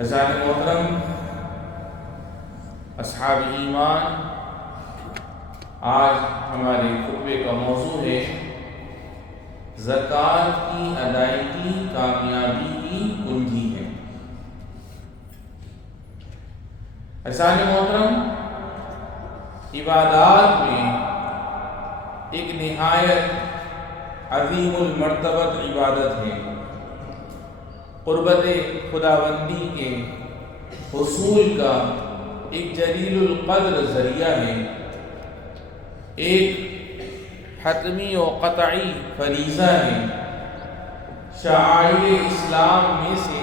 عزیزان محترم، اصحاب ایمان، آج ہمارے خطبے کا موضوع ہے زکوٰۃ کی ادائیگی کامیابی کی کنجی ہے۔ عزیزان محترم، عبادات میں ایک نہایت عظیم المرتبت عبادت ہے، قربت خداوندی کے حصول کا ایک جلیل القدر ذریعہ ہے، ایک حتمی و قطعی فریضہ ہے، شعائر اسلام میں سے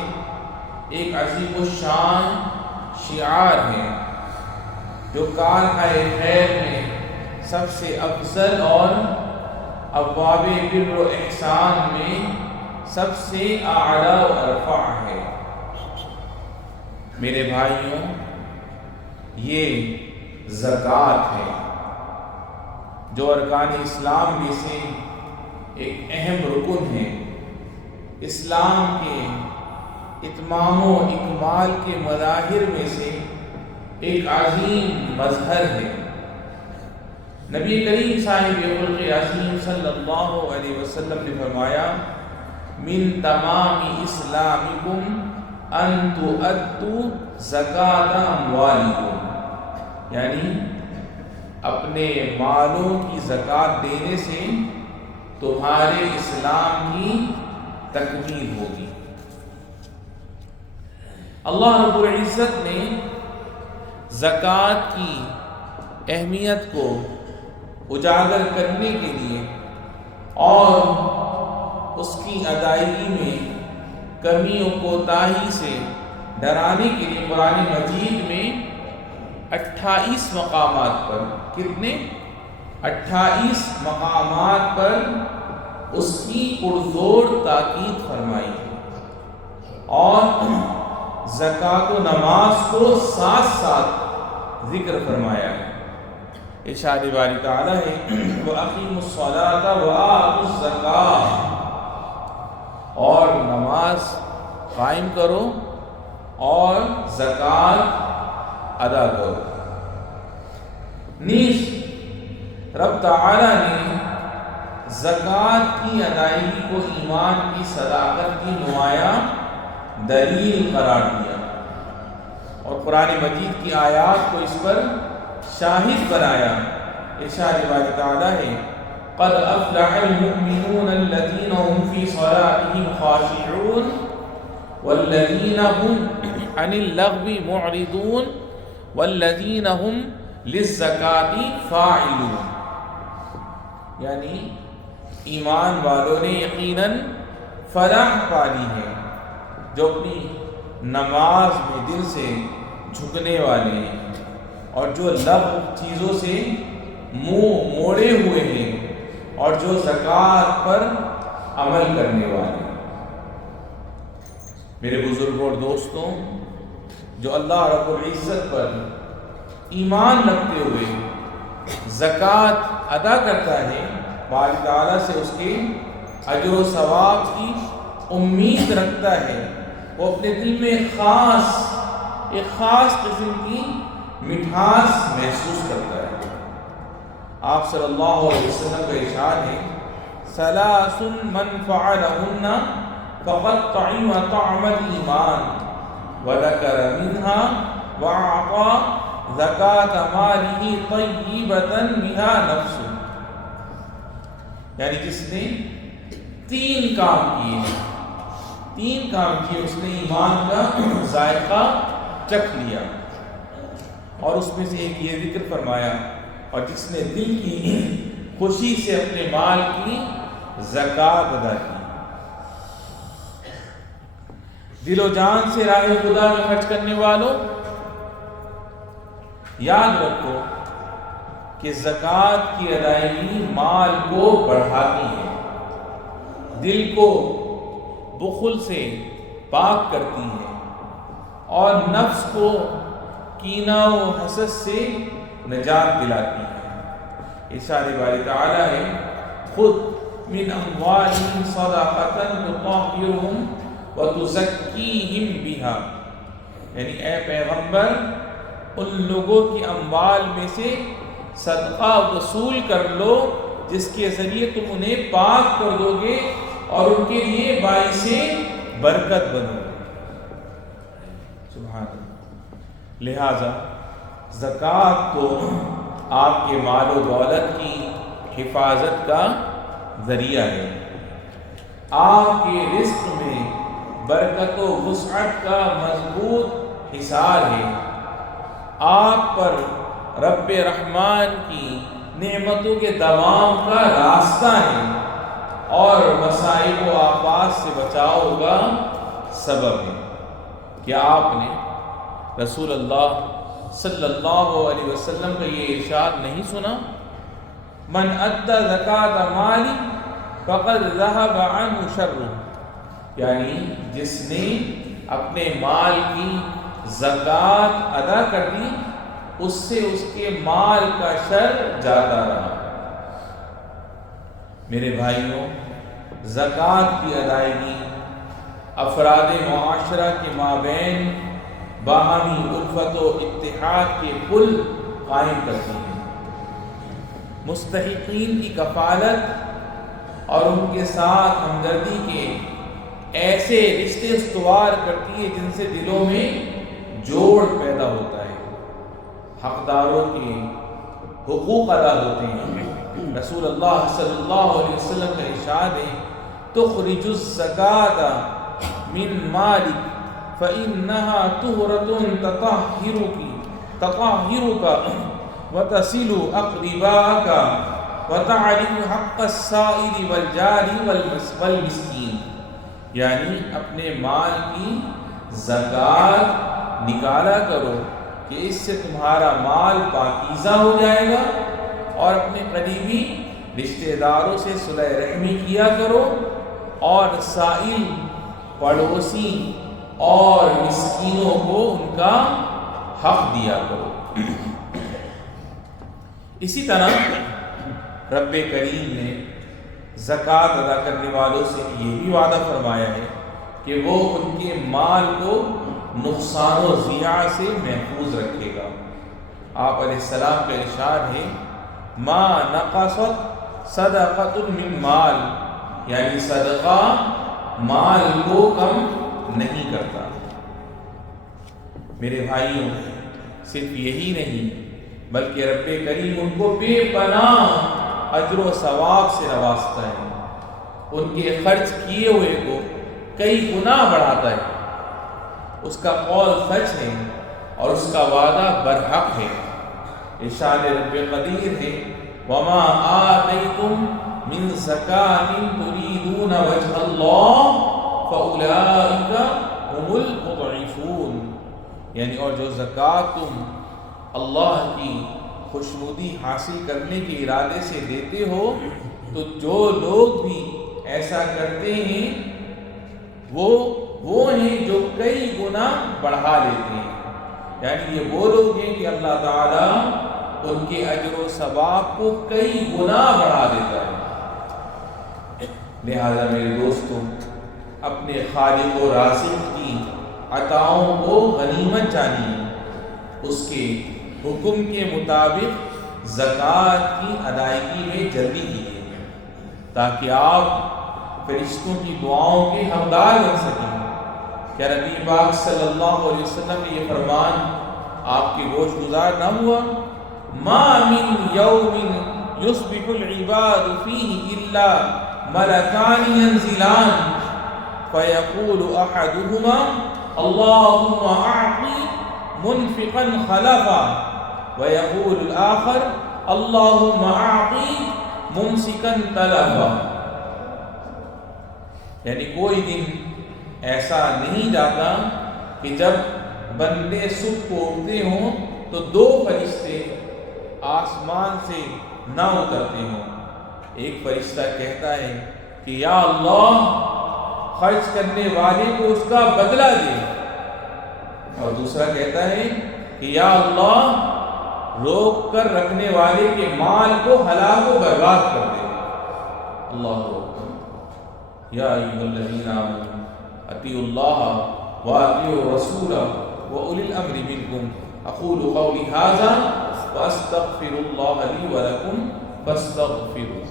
ایک عظیم الشان شعار ہے، جو کارخانہ خیر میں سب سے افضل اور ابواب بر و احسان میں سب سے اعلیٰ و ارفع ہے۔ میرے بھائیوں، یہ زکوٰۃ ہے جو ارکان اسلام میں سے ایک اہم رکن ہے، اسلام کے اتمام و اکمال کے مظاہر میں سے ایک عظیم مظہر ہے۔ نبی کریم صاحب خلق عظیم صلی اللہ علیہ وسلم نے فرمایا، من تمام اسلامکم ان تؤدوا زکوٰۃ اموالکم، یعنی اپنے مالوں کی زکوٰۃ دینے سے تمہارے اسلام کی تکمیل ہوگی۔ اللہ رب العزت نے زکوٰۃ کی اہمیت کو اجاگر کرنے کے لیے اور اس کی ادائیگی میں کمی و کوتاہی سے ڈرانے کے لیے قرآن مجید میں 28 مقامات پر، کتنے؟ 28 مقامات پر اس کی پرزور تاکید فرمائی ہے، اور زکوٰۃ و نماز کو ساتھ ساتھ ذکر فرمایا ہے۔ ارشاد باری تعالیٰ ہے، وَأَقِیمُوا الصَّلَاةَ وَآتُوا الزَّکَاةَ، اور نماز قائم کرو اور زکوٰۃ ادا کرو۔ نیز رب تعالیٰ نے زکوٰۃ کی ادائیگی کو ایمان کی صداقت کی نمایاں دلیل قرار دیا، اور قرآن مجید کی آیات کو اس پر شاہد بنایا۔ ارشاد باری تعالیٰ ہے، قد افلح المؤمنون الذین هم فی صلاتهم خاشعون والذین هم عن اللغو معرضون والذین هم للزکاة فاعلون، یعنی ایمان والوں نے یقیناً فلاح پالی ہے، جو اپنی نماز میں دل سے جھکنے والے ہیں اور جو لغو چیزوں سے منہ موڑے ہوئے ہیں اور جو زکوٰۃ پر عمل کرنے والے ہیں۔ میرے بزرگوں اور دوستوں، جو اللہ رب العزت پر ایمان رکھتے ہوئے زکوٰۃ ادا کرتا ہے، باری تعالیٰ سے اس کے اجر و ثواب کی امید رکھتا ہے، وہ اپنے دل میں ایک خاص قسم کی مٹھاس محسوس کرتا ہے۔ آپ صلی اللہ علیہ وسلم کا ارشاد ہے، ثلاث من فعلہن فقد طعم طعم الایمان وذکر منها وأعطى زکاة مالہ طیبۃ بہا نفسہ، یعنی جس نے تین کام کیے، اس نے ایمان کا ذائقہ چکھ لیا، اور اس میں سے ایک یہ ذکر فرمایا، اور جس نے دل کی خوشی سے اپنے مال کی زکوٰۃ ادا کی۔ دل و جان سے راہ خدا میں خرچ کرنے والوں، یاد رکھو کہ زکوٰۃ کی ادائیگی مال کو بڑھاتی ہے، دل کو بخل سے پاک کرتی ہے، اور نفس کو کینہ و حسد سے نجات دلاتی ہے۔ ارشاد باری تعالیٰ ہے، خود من اموالہم صدقۃ تطہرہم وتزکیہم بہا یعنی اے پیغمبر ان لوگوں کی اموال میں سے صدقہ وصول کر لو جس کے ذریعے تم انہیں پاک کر دو گے اور ان کے لیے باعث برکت بنو گے۔ سبحان اللہ۔ لہذا زکوٰۃ تو آپ کے مال و دولت کی حفاظت کا ذریعہ ہے، آپ کے رزق میں برکت و وسعت کا مضبوط حصار ہے، آپ پر رب رحمان کی نعمتوں کے دوام کا راستہ ہے اور مصائب و آفات سے بچاؤ کا سبب ہے۔ کیا آپ نے رسول اللہ صلی اللہ علیہ وسلم کا یہ ارشاد نہیں سنا؟ من ادى زکاۃ مالی فقد ذهب عنه شرہ، یعنی جس نے اپنے مال کی زکوٰۃ ادا کر دی اس سے اس کے مال کا شر جاتا رہا۔ میرے بھائیوں، زکوٰۃ کی ادائیگی افراد معاشرہ کے مابین باہمی الفت و اتحاد کے پل قائم کرتی ہے، مستحقین کی کفالت اور ان کے ساتھ ہمدردی کے ایسے رشتے استوار کرتی ہے جن سے دلوں میں جوڑ پیدا ہوتا ہے، حقداروں کے حقوق ادا ہوتے ہیں۔ رسول اللہ صلی اللہ علیہ وسلم کا ارشاد ہے تخرج الزکاۃ من مالک فإنها طہرۃ تطہرک وتصل اقرباءک وتعرف حق السائل والجار والمسکین، یعنی اپنے مال کی زکوٰۃ نکالا کرو کہ اس سے تمہارا مال پاکیزہ ہو جائے گا، اور اپنے قریبی رشتہ داروں سے صلح رحمی کیا کرو اور سائل پڑوسی اور مسکینوں کو ان کا حق دیا کرو۔ اسی طرح رب کریم نے زکوٰۃ ادا کرنے والوں سے یہ بھی وعدہ فرمایا ہے کہ وہ ان کے مال کو نقصان و ضیاع سے محفوظ رکھے گا۔ آپ علیہ السلام کا ارشاد ہے ما نقصت صدقۃ من مال، یعنی صدقہ مال کو کم نہیں کرتا۔ میرے بھائیوں، صرف یہی نہیں بلکہ رب کریم ان کو بے پناہ اجر و ثواب سے نوازتا ہے، ان کے خرچ کیے ہوئے کو کئی گنا بڑھاتا ہے۔ اس کا قول سچ ہے اور اس کا وعدہ برحق ہے۔ ارشاد رب قدیر ہے وما آتیتم من زکاۃ تریدون وجہ اللہ فاولئک هم المضعفون، یعنی اور جو زکوٰۃ تم اللہ کی خوشنودی حاصل کرنے کے ارادے سے دیتے ہو تو جو لوگ بھی ایسا کرتے ہیں وہ ہیں جو کئی گنا بڑھا لیتے ہیں، یعنی یہ وہ لوگ ہیں کہ اللہ تعالیٰ ان کے اجر و ثواب کو کئی گنا بڑھا دیتا ہے۔ لہذا میرے دوستوں، اپنے خالق و رازق کی عطاؤں کو غنیمت جانیے، اس کے حکم کے مطابق زکوٰۃ کی ادائیگی میں جلدی کیجیے تاکہ آپ فرشتوں کی دعاؤں کے حقدار بن سکیں۔ کیا نبی پاک صلی اللہ علیہ وسلم نے یہ فرمان آپ کے گوش گزار نہ ہوا؟ ما من یوم یصبح العباد فیہ الا ملکان ینزلان فیقول احدہما اللہم اعطی منفقا خلفا ویقول الآخر اللہم اعطی ممسکا تلفا، یعنی کوئی دن ایسا نہیں جاتا کہ جب بندے صبح کو اٹھتے ہوں تو دو فرشتے آسمان سے نہ اترتے ہوں۔ ایک فرشتہ کہتا ہے کہ یا اللہ خرچ کرنے والے کو اس کا بدلہ دے، اور دوسرا کہتا ہے کہ یا اللہ روک کر رکھنے والے کے مال کو ہلاک و برباد کر دے۔ اللہ اکبر۔ یا ایھا الذین آمنوا اطیعوا اللہ واطیعوا الرسول وأولي الأمر منكم أقول قولي هذا وأستغفر الله لي ولكم فاستغفروه.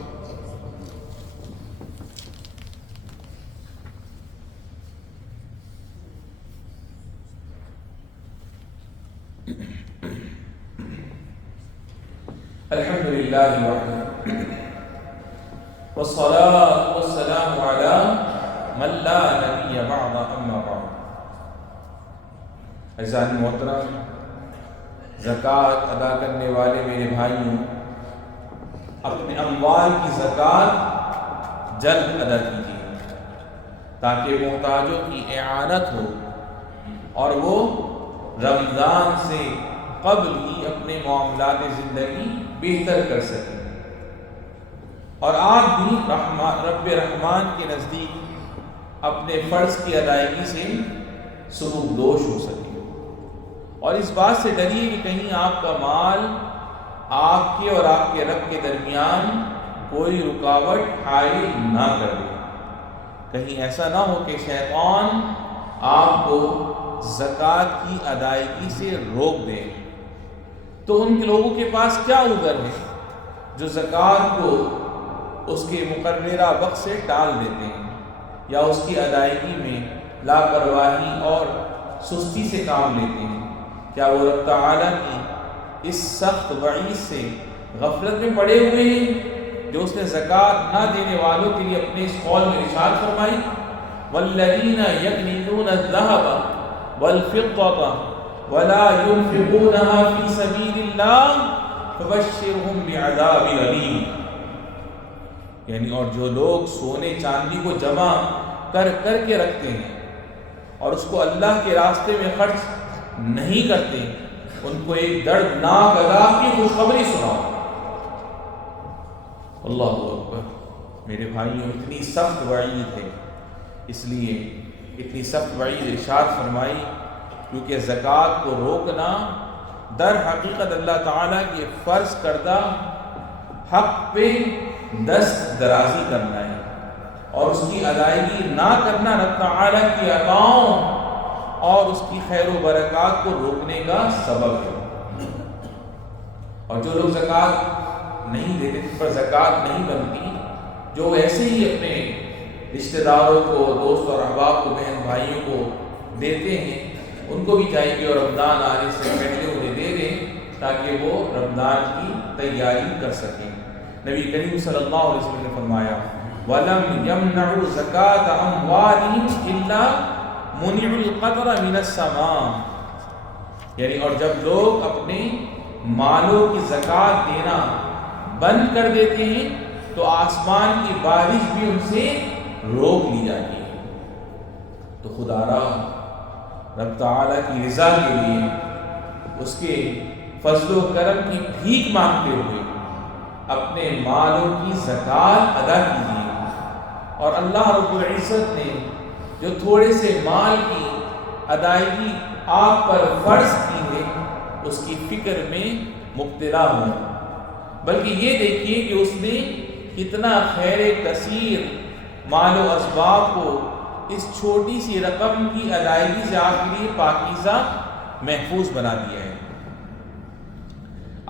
الحمد لله وحده والصلاة والسلام على من لا نبي بعد أما بعد. عزیزان محترم، زکوٰۃ ادا کرنے والے میرے بھائیوں، اپنے اموال کی زکوٰۃ جلد ادا کیجیے تاکہ محتاجوں کی اعانت ہو اور وہ رمضان سے قبل ہی اپنے معاملات زندگی بہتر کر سکیں اور آپ بھی رب رحمان کے نزدیک اپنے فرض کی ادائیگی سے سبک دوش ہو سکیں، اور اس بات سے ڈریے کہ کہیں آپ کا مال آپ کے اور آپ کے رب کے درمیان کوئی رکاوٹ حائل نہ کر دے. کہیں ایسا نہ ہو کہ شیطان آپ کو زکوٰۃ کی ادائیگی سے روک دے. تو ان کے لوگوں کے پاس کیا عذر ہے جو زکوٰۃ کو اس کے مقررہ وقت سے ٹال دیتے ہیں یا اس کی ادائیگی میں لاپرواہی اور سستی سے کام لیتے ہیں؟ کیا وہ رب تعالیٰ کی اس سخت وعید سے غفلت میں پڑے ہوئے ہیں جو اس نے زکوٰۃ نہ دینے والوں کے لیے اپنے اس قول میں ارشاد فرمائی والذین یکنزون الذهب والفضة ولا ينفقونها في سبيل الله فبشرهم بعذاب أليم. یعنی اور جو لوگ سونے چاندی کو جمع کر کے رکھتے ہیں اور اس کو اللہ کے راستے میں خرچ نہیں کرتے، ان کو ایک دردناک عذاب کی خوشخبری سناؤ. اللہ اکبر. میرے بھائیوں، اتنی سخت وعید ہے، اس لیے اتنی سخت وعید ارشاد فرمائی کیونکہ زکوٰۃ کو روکنا در حقیقت اللہ تعالیٰ کے فرض کردہ حق پہ دست درازی کرنا ہے اور اس کی ادائیگی نہ کرنا رب تعالیٰ کی عطاؤں اور اس کی خیر و برکات کو روکنے کا سبب ہے. اور جو لوگ زکوٰۃ نہیں دیتے، جن پر زکوٰۃ نہیں بنتی، جو ایسے ہی اپنے رشتہ داروں کو، دوست اور احباب کو، بہن بھائیوں کو دیتے ہیں، ان کو بھی چاہیے کہ رمضان آنے سے پہلے انہیں دے دیں تاکہ وہ رمضان کی تیاری کر سکیں. نبی کریم صلی اللہ علیہ وسلم نے فرمایا وَلَمْ يَمْنَعُوا زَكَاةَ أَمْوَالِهِمْ إِلَّا مُنِعُوا الْقَطْرَ مِنَ السَّمَاءِ. یعنی اور جب لوگ اپنے مالوں کی زکوٰۃ دینا بند کر دیتے ہیں تو آسمان کی بارش بھی ان سے روک لی جاتی ہے. تو خدا را رب تعالیٰ کی رضا کے لیے، اس کے فضل و کرم کی بھیک مانگتے ہوئے اپنے مالوں کی زکوٰۃ ادا کیجیے. اور اللہ رب العزت نے جو تھوڑے سے مال کی ادائیگی آپ پر فرض کی ہے، اس کی فکر میں مبتلا ہوں، بلکہ یہ دیکھیے کہ اس نے کتنا خیر کثیر مال و اسباب کو اس چھوٹی سی رقم کی ادائیگی سے آپ کے لیے پاکیزہ محفوظ بنا دیا ہے.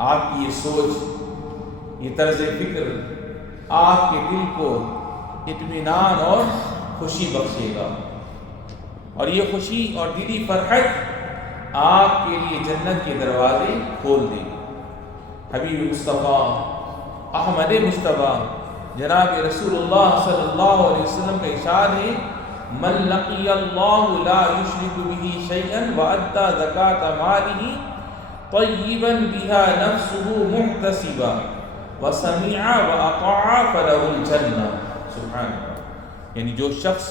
آپ کی یہ سوچ، یہ طرز فکر آپ کے دل کو اطمینان اور خوشی بخشے گا، اور یہ خوشی اور دلی فرحت آپ کے لیے جنت کے دروازے کھول دے گی. حبیب مصطفیٰ احمد مصطفیٰ جناب رسول اللہ صلی اللہ علیہ وسلم کا ارشاد ہے من لقی اللہ لا یشرک به شیئا وادى زکاة ماله طیبا بها نفسه محتسبا وسمع واطاع فله الجنہ. سبحان اللہ. یعنی جو شخص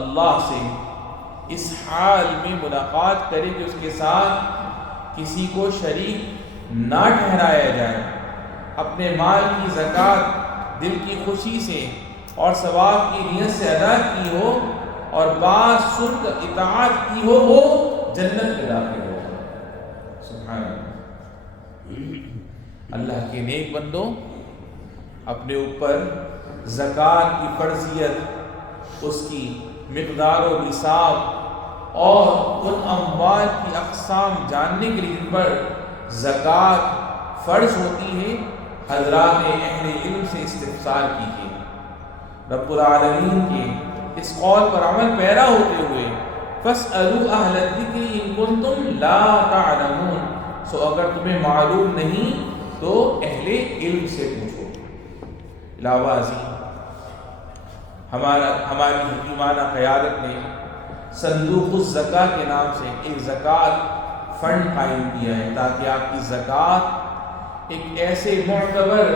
اللہ سے اس حال میں ملاقات کرے کہ اس کے ساتھ کسی کو شریک نہ ٹھہرایا جائے، اپنے مال کی زکوٰۃ دل کی خوشی سے اور ثواب کی نیت سے ادا کی ہو اور بات سن کر اطاعت کی ہو، وہ جنت میں داخل ہو. سبحان اللہ. اللہ کے نیک بندوں، اپنے اوپر زکوٰۃ کی فرضیت، اس کی مقدار و نصاب اور ان اموال کی اقسام جاننے کے لیے جن پر زکوٰۃ فرض ہوتی ہے، حضرات اہل علم سے استفسار کیجیے۔ رب العالمین کے اس قول پر عمل پیرا ہوتے ہوئے فَاسْأَلُوا أَهْلَ الذِّكْرِ إِن كُنتُمْ لَا تَعْلَمُونَ، سو اگر تمہیں معلوم نہیں تو اہل علم سے پوچھو۔ علاوہ ازیں ہماری حکیمانہ قیادت نے صندوق الزکاة کے نام سے ایک زکوٰۃ فنڈ قائم کیا ہے تاکہ آپ کی زکوٰۃ ایک ایسے معتبر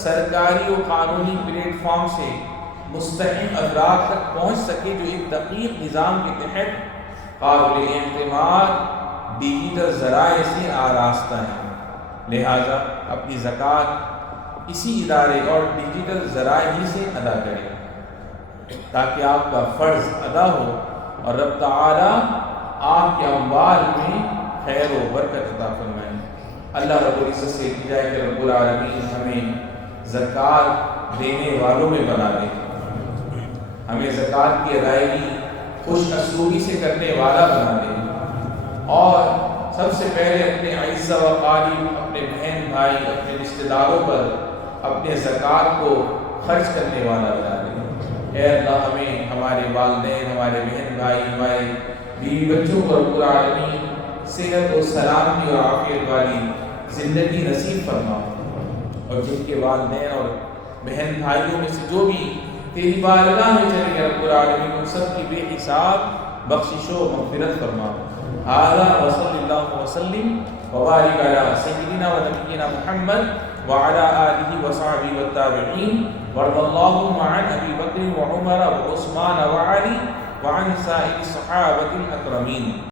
سرکاری و قانونی پلیٹ فارم سے مستحق افراد تک پہنچ سکے جو ایک دقیق نظام کے تحت قابل اعتماد ڈیجیٹل ذرائع سے آراستہ ہیں۔ لہٰذا اپنی زکوٰۃ اسی ادارے اور ڈیجیٹل ذرائع ہی سے ادا کریں تاکہ آپ کا فرض ادا ہو اور رب تعالی آپ کے اموال میں خیر و برکت عطا فرمائیں۔ اللہ رب العزت سے التجا ہے کہ رب العالمین ہمیں زکوٰۃ دینے والوں میں بنا دے، ہمیں زکوٰۃ کی ادائیگی خوش اسلوبی سے کرنے والا بنا دے، اور سب سے پہلے اپنے اعزہ و اقارب، اپنے بہن بھائی، اپنے رشتہ داروں پر اپنے زکوٰۃ کو خرچ کرنے والا بنا دے۔ اے اللہ ہمیں، ہمارے والدین، ہمارے بہن بھائی، ہمارے بیوی بچوں کو رب العالمین صحت و سلامتی اور عافیت والی زندگی نصیب فرما، اور جن کے والدین اور بہن بھائیوں میں سے جو بھی تیری بارگاہ میں چلے گئے رب العالمین ان سب کی بے حساب بخشش و مغفرت فرما۔ ھذا وصلی اللہ وسلم وبارک علی سیدنا و نبینا محمد وعلی آلہ وصحبہ والتابعین، وارض اللہم عن ابی بکر وعمر وعثمان وعلی وعن سائر الصحابۃ الاکرمین۔